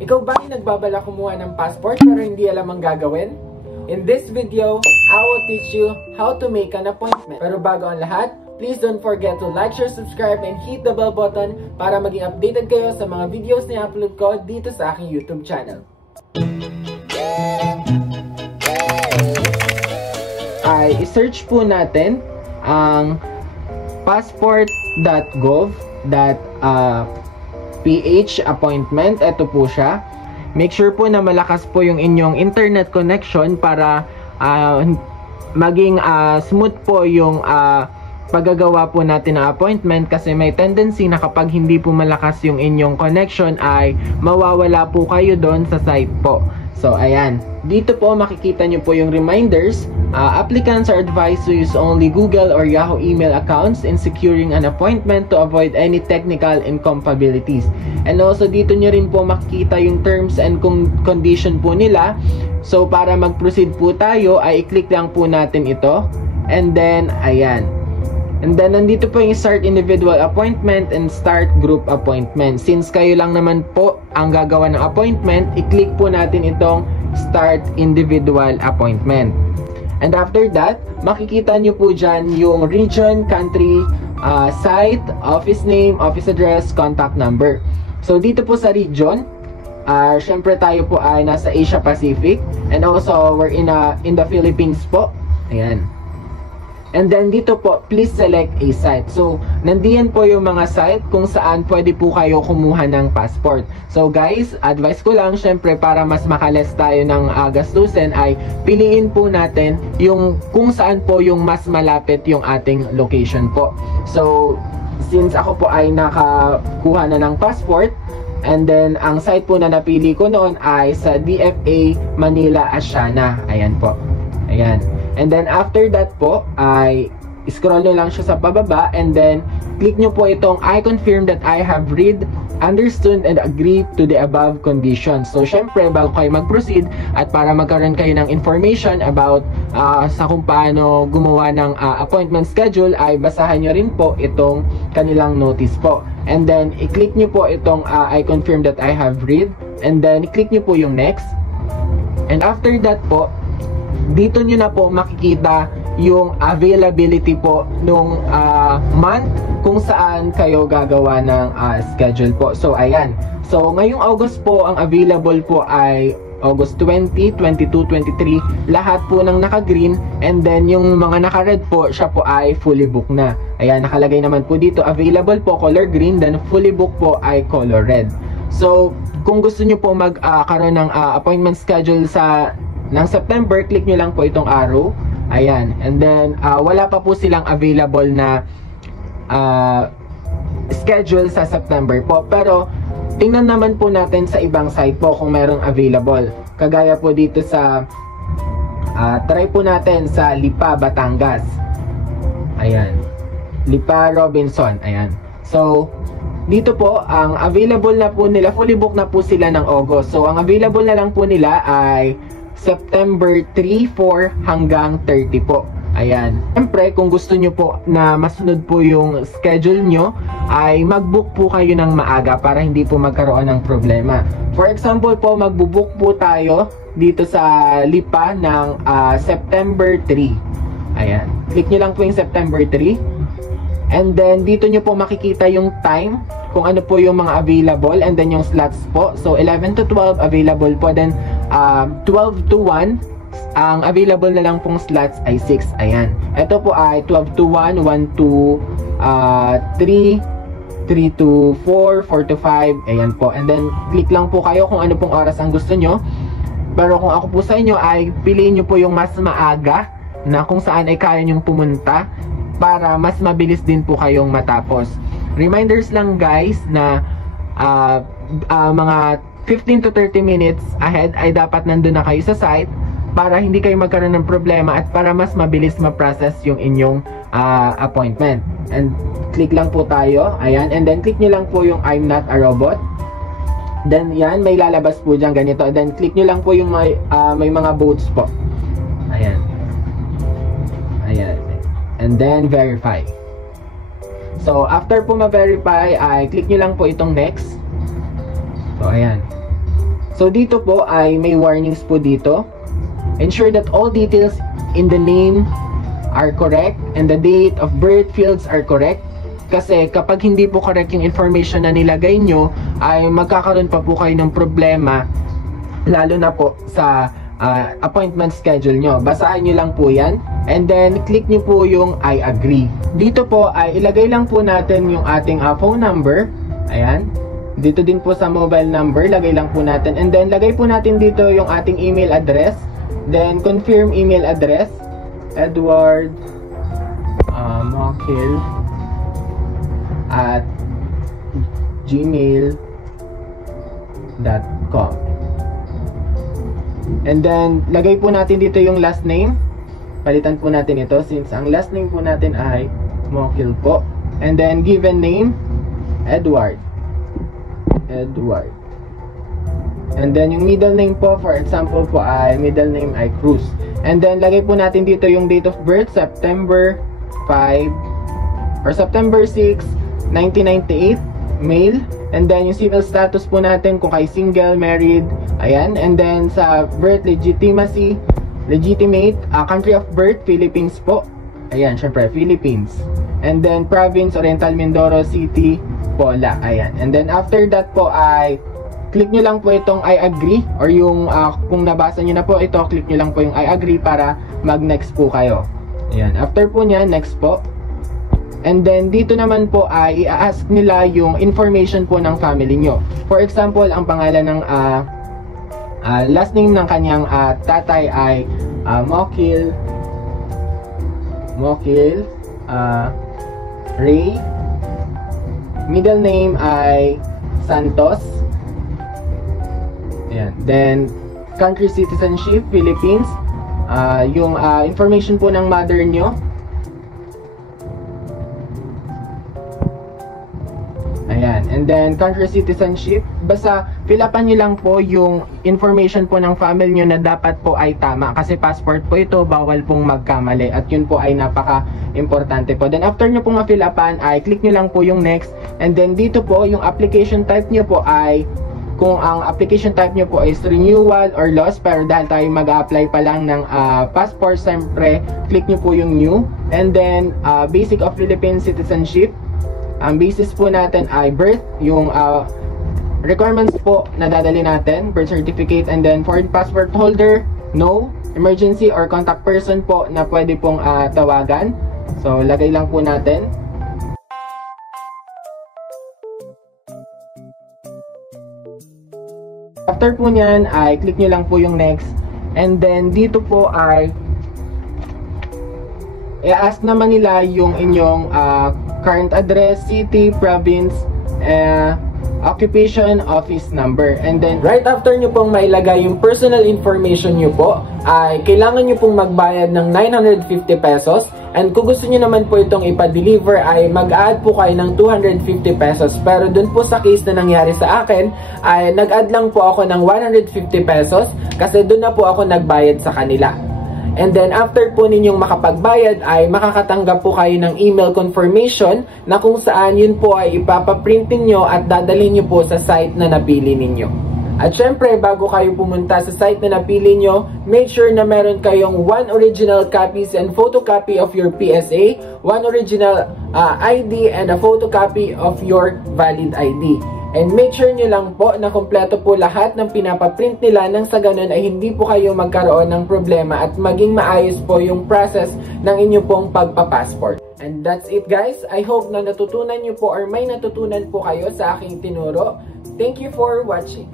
Ikaw ba ay nagbabala kumuha ng passport pero hindi alam ang gagawin? In this video, I will teach you how to make an appointment. Pero bago ang lahat, please don't forget to like, share, subscribe, and hit the bell button para maging updated kayo sa mga videos na i-upload ko dito sa aking YouTube channel. Ay i-search po natin ang passport.gov.ph appointment. Ito po siya. Make sure po na malakas po yung inyong internet connection para maging smooth po yung paggagawa po natin ng appointment, kasi may tendency na kapag hindi po malakas yung inyong connection ay mawawala po kayo doon sa site po. So ayan, dito po makikita nyo po yung reminders. Applicants are advised to use only Google or Yahoo email accounts in securing an appointment to avoid any technical incompatibilities. And also dito nyo rin po makikita yung terms and condition po nila. So para mag-proceed po tayo ay i-click lang po natin ito. And then ayan. And then nandito po yung start individual appointment and start group appointment. Since kayo lang naman po ang gagawa ng appointment, i-click po natin itong start individual appointment. And after that, makikita nyo po dyan yung region, country, site, office name, office address, contact number. So dito po sa region, syempre tayo po ay nasa Asia Pacific, and also we're in the Philippines po. Ayan. And then dito po, please select a site. So, nandiyan po yung mga site kung saan pwede po kayo kumuha ng passport. So guys, advice ko lang, syempre para mas makales tayo ng gastusin ay piliin po natin yung kung saan po yung mas malapit yung ating location po. So, since ako po ay nakakuha na ng passport, and then ang site po na napili ko noon ay sa DFA Manila Asiana. Ayan po. Ayan. And then after that po ay scroll nyo lang siya sa pababa, and then click nyo po itong I confirm that I have read, understood, and agreed to the above conditions. So syempre bago kayo mag-proceed at para magkaroon kayo ng information about sa kung paano gumawa ng appointment schedule, ay basahan nyo rin po itong kanilang notice po. And then i-click nyo po itong I confirm that I have read, and then i-click nyo po yung next. And after that po, dito nyo na po makikita yung availability po nung month kung saan kayo gagawa ng schedule po. So ayan. So ngayong August po, ang available po ay August 20, 22, 23. Lahat po ng naka-green, and then yung mga naka-red po, siya po ay fully booked na. Ayan, nakalagay naman po dito available po color green, then fully booked po ay color red. So kung gusto nyo po magkaroon ng appointment schedule ng September, click nyo lang po itong arrow. Ayan. And then, wala pa po silang available na schedule sa September po. Pero, tingnan naman po natin sa ibang site po kung merong available. Kagaya po dito sa, try po natin sa Lipa, Batangas. Ayan. Lipa Robinson. Ayan. So, dito po, ang available na po nila, fully booked na po sila ng August. So, ang available na lang po nila ay September 3, 4 hanggang 30 po. Ayan. Siyempre, kung gusto nyo po na masunod po yung schedule nyo, ay mag-book po kayo ng maaga para hindi po magkaroon ng problema. For example po, mag-book po tayo dito sa Lipa ng September 3. Ayan. Click nyo lang po yung September 3. And then, dito nyo po makikita yung time, kung ano po yung mga available, and then yung slots po. So, 11 to 12 available po. Then, 12 to 1, ang available na lang pong slots ay 6. Ayan. Ito po ay 12 to 1, 1 to 3, 3 to 4, 4 to 5. Ayan po. And then, click lang po kayo kung ano pong oras ang gusto nyo. Pero kung ako po sa inyo ay piliin nyo po yung mas maaga na kung saan ay kaya nyong pumunta para mas mabilis din po kayong matapos. Reminders lang guys na mga 15 to 30 minutes ahead ay dapat nandun na kayo sa site para hindi kayo magkaroon ng problema at para mas mabilis ma-process yung inyong appointment. And click lang po tayo. Ayan. And then click nyo lang po yung I'm not a robot. Then yan, may lalabas po dyan ganito. And then click nyo lang po yung may mga votes po. Ayan. Ayan. And then verify. So after po ma-verify ay click nyo lang po itong next. So ayan. So dito po ay may warnings po dito. Ensure that all details in the name are correct and the date of birth fields are correct. Kasi kapag hindi po correct yung information na nilagay nyo, ay magkakaroon pa po kayo ng problema, lalo na po sa appointment schedule nyo. Basahin nyo lang po yan. And then, click nyo po yung I agree. Dito po ay ilagay lang po natin yung ating phone number. Ayan. Dito din po sa mobile number, lagay lang po natin. And then, lagay po natin dito yung ating email address. Then, confirm email address. Edward Mokil at gmail.com. And then, lagay po natin dito yung last name. Palitan po natin ito since ang last name po natin ay Mokil po. And then, given name, Edward. And then, yung middle name po, for example po ay, middle name ay Cruz. And then, lagay po natin dito yung date of birth, September 5 or September 6, 1998, male. And then, yung civil status po natin, kung kayo single, married, ayan. And then, sa birth legitimacy, legitimate, country of birth, Philippines po. Ayan, syempre, Philippines. And then, province, Oriental Mindoro City, Pola. Ayan. And then, after that po ay, click nyo lang po itong I agree, or yung, kung nabasa nyo na po ito, click nyo lang po yung I agree para mag-next po kayo. Ayan. After po niya, next po. And then, dito naman po ay i-ask nila yung information po ng family nyo. For example, ang pangalan ng last name ng kanyang tatay ay Mokil Ray. Middle name ay Santos. Ayan. Then, country citizenship, Philippines. Yung information po ng mother nyo. Ayan. And then, country citizenship. Basta, fill-upan nyo lang po yung information po ng family nyo na dapat po ay tama. Kasi passport po ito, bawal pong magkamali. At yun po ay napaka-importante po. Then, after nyo pong ma-fill-upan, ay click nyo lang po yung next. And then, dito po, yung application type nyo po ay, kung ang application type nyo po is renewal or lost, pero dahil tayo mag-apply pa lang ng passport, siyempre, click nyo po yung new. And then, basic of Philippine citizenship. Ang basis po natin ay birth, yung requirements po na dadali natin, birth certificate, and then foreign passport holder, no, emergency or contact person po na pwede pong tawagan. So, lagay lang po natin. After po nyan, ay click nyo lang po yung next. And then, dito po ay i-ask naman nila yung inyong current address, city, province, occupation, office number. And then, right after nyo pong mailagay yung personal information nyo po, ay kailangan nyo pong magbayad ng 950 pesos. And kung gusto nyo naman po itong ipa-deliver, ay mag-add po kayo ng 250 pesos. Pero dun po sa case na nangyari sa akin, ay nag-add lang po ako ng 150 pesos kasi dun na po ako nagbayad sa kanila. And then after po ninyong makapagbayad ay makakatanggap po kayo ng email confirmation na kung saan yun po ay ipapaprint ninyo at dadalhin nyo po sa site na napili ninyo. At syempre, bago kayo pumunta sa site na napili nyo, make sure na meron kayong 1 original copies and photocopy of your PSA, 1 original ID and a photocopy of your valid ID. And make sure nyo lang po na kompleto po lahat ng pinapaprint nila nang sa ganun ay hindi po kayo magkaroon ng problema at maging maayos po yung process ng inyo pong pagpapassport. And that's it guys. I hope na natutunan nyo po or may natutunan po kayo sa aking tinuro. Thank you for watching.